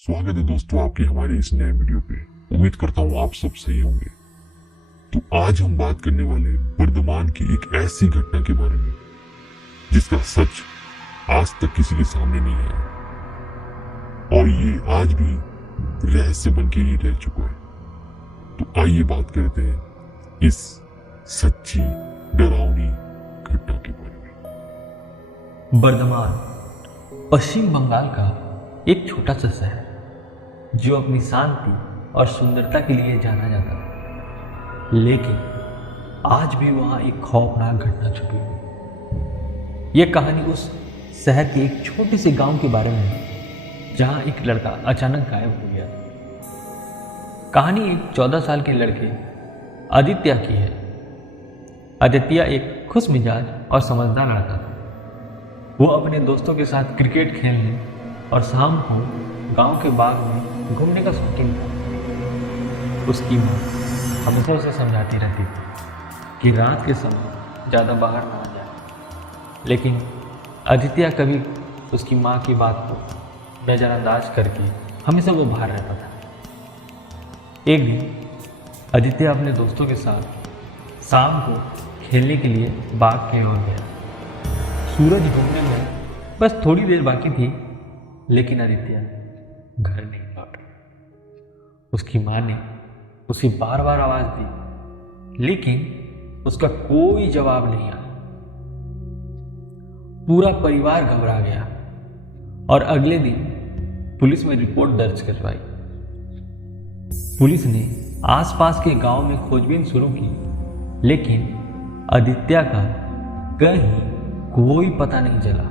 स्वागत है दोस्तों आपके हमारे इस नए वीडियो पे। उम्मीद करता हूँ आप सब सही होंगे। तो आज हम बात करने वाले वर्धमान की एक ऐसी घटना के बारे में जिसका सच आज तक किसी के सामने नहीं आया और ये आज भी रहस्य बन के ही रह चुका है। तो आइए बात करते हैं इस सच्ची डरावनी घटना के बारे में। वर्धमान पश्चिम बंगाल का एक छोटा सा शहर जो अपनी शांति और सुंदरता के लिए जाना जाता है, लेकिन आज भी वहाँ एक खौफनाक घटना छुपी हुई। यह कहानी उस शहर के एक छोटे से गांव के बारे में है जहाँ एक लड़का अचानक गायब हो गया। कहानी एक 14 साल के लड़के आदित्य की है। आदित्य एक खुश मिजाज और समझदार लड़का था। वो अपने दोस्तों के साथ क्रिकेट खेलने और शाम को गांव के बाग में घूमने का शौकीन था। उसकी माँ हमेशा उसे समझाती रहती थी कि रात के समय ज़्यादा बाहर ना जाए, लेकिन आदित्य कभी उसकी माँ की बात को नज़रअंदाज करके हमेशा वो बाहर रहता था। एक दिन आदित्य अपने दोस्तों के साथ शाम को खेलने के लिए बाग की ओर गया। सूरज डूबने में बस थोड़ी देर बाकी थी, लेकिन आदित्य घर नहीं लौटा। उसकी माँ ने उसे बार बार आवाज दी, लेकिन उसका कोई जवाब नहीं आया। पूरा परिवार घबरा गया और अगले दिन पुलिस में रिपोर्ट दर्ज करवाई। पुलिस ने आसपास के गांव में खोजबीन शुरू की, लेकिन आदित्य का कहीं कोई पता नहीं चला।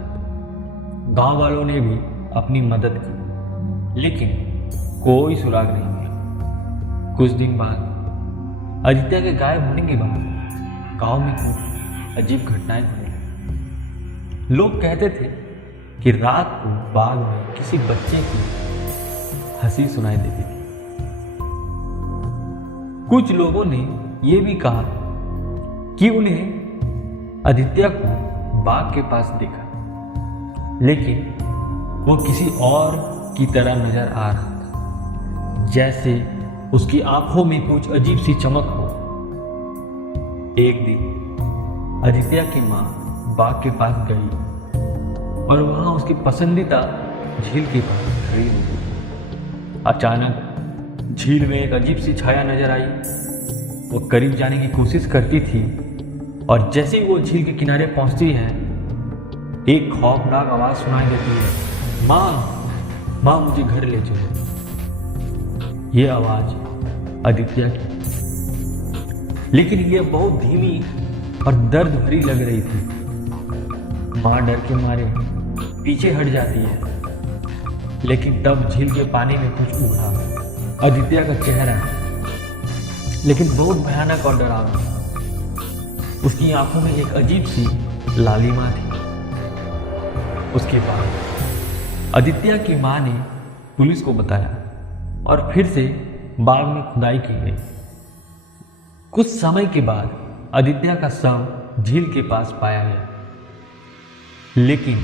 गांव वालों ने भी अपनी मदद की, लेकिन कोई सुराग नहीं मिला। कुछ दिन बाद आदित्य के गायब होने के बाद गांव में कुछ अजीब घटनाएं होने लगी। लोग कहते थे कि रात को बाग में किसी बच्चे की हंसी सुनाई देती थी। कुछ लोगों ने यह भी कहा कि उन्हें आदित्य को बाग के पास देखा, लेकिन वो किसी और की तरह नजर आ रहा था, जैसे उसकी आंखों में कुछ अजीब सी चमक हो। एक दिन आदित्य की माँ बाग के पास गई और वहां उसकी पसंदीदा झील के पास खड़ी हो गई। अचानक झील में एक अजीब सी छाया नजर आई। वो करीब जाने की कोशिश करती थी और जैसे ही वो झील के किनारे पहुंचती है, एक खौफनाक आवाज सुनाई देती है, माँ माँ मुझे घर ले चलो। ये आवाज आदित्य की, लेकिन ये बहुत धीमी और दर्द भरी लग रही थी। माँ डर के मारे पीछे हट जाती है, लेकिन तब झील के पानी में कुछ उभरा। आदित्य का चेहरा लेकिन बहुत भयानक और डरावना। उसकी आंखों में एक अजीब सी लालिमा थी। उसके बाद आदित्य की मां ने पुलिस को बताया और फिर से बाग में खुदाई की गई। कुछ समय के बाद आदित्य का शव झील के पास पाया गया, लेकिन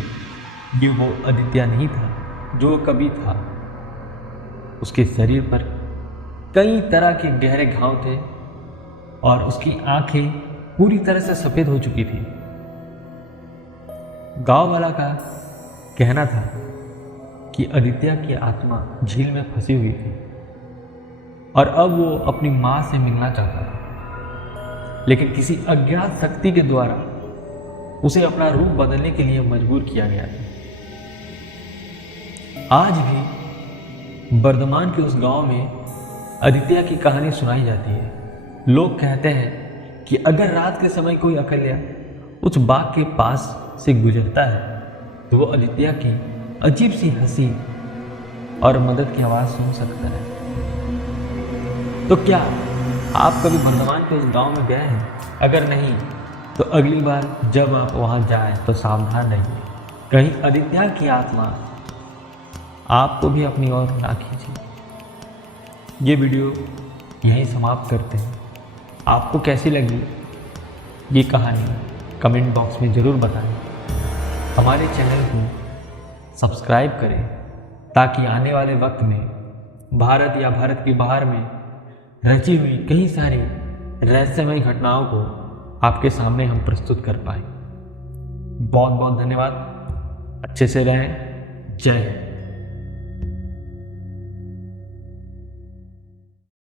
ये वो आदित्य नहीं था जो कभी था। उसके शरीर पर कई तरह के गहरे घाव थे और उसकी आंखें पूरी तरह से सफेद हो चुकी थी। गांव वाला का कहना था कि आदित्य की आत्मा झील में फंसी हुई थी और अब वो अपनी मां से मिलना चाहता था, लेकिन किसी अज्ञात शक्ति के द्वारा उसे अपना रूप बदलने के लिए मजबूर किया गया था। आज भी वर्धमान के उस गांव में आदित्य की कहानी सुनाई जाती है। लोग कहते हैं कि अगर रात के समय कोई अकेला उस बाग के पास से गुजरता है तो वो आदित्य की अजीब सी हंसी और मदद की आवाज़ सुन सकता है। तो क्या आप कभी वर्धमान के उस गांव में गए हैं? अगर नहीं तो अगली बार जब आप वहां जाएं तो सावधान रहिए, कहीं आदित्य की आत्मा आपको भी अपनी ओर ना खींचे। ये वीडियो यहीं समाप्त करते हैं। आपको कैसी लगी ये कहानी कमेंट बॉक्स में ज़रूर बताएं। हमारे चैनल को सब्सक्राइब करें ताकि आने वाले वक्त में भारत या भारत के बाहर में रची हुई कई सारी रहस्यमय घटनाओं को आपके सामने हम प्रस्तुत कर पाए। बहुत बहुत धन्यवाद। अच्छे से रहें। जय हिंद।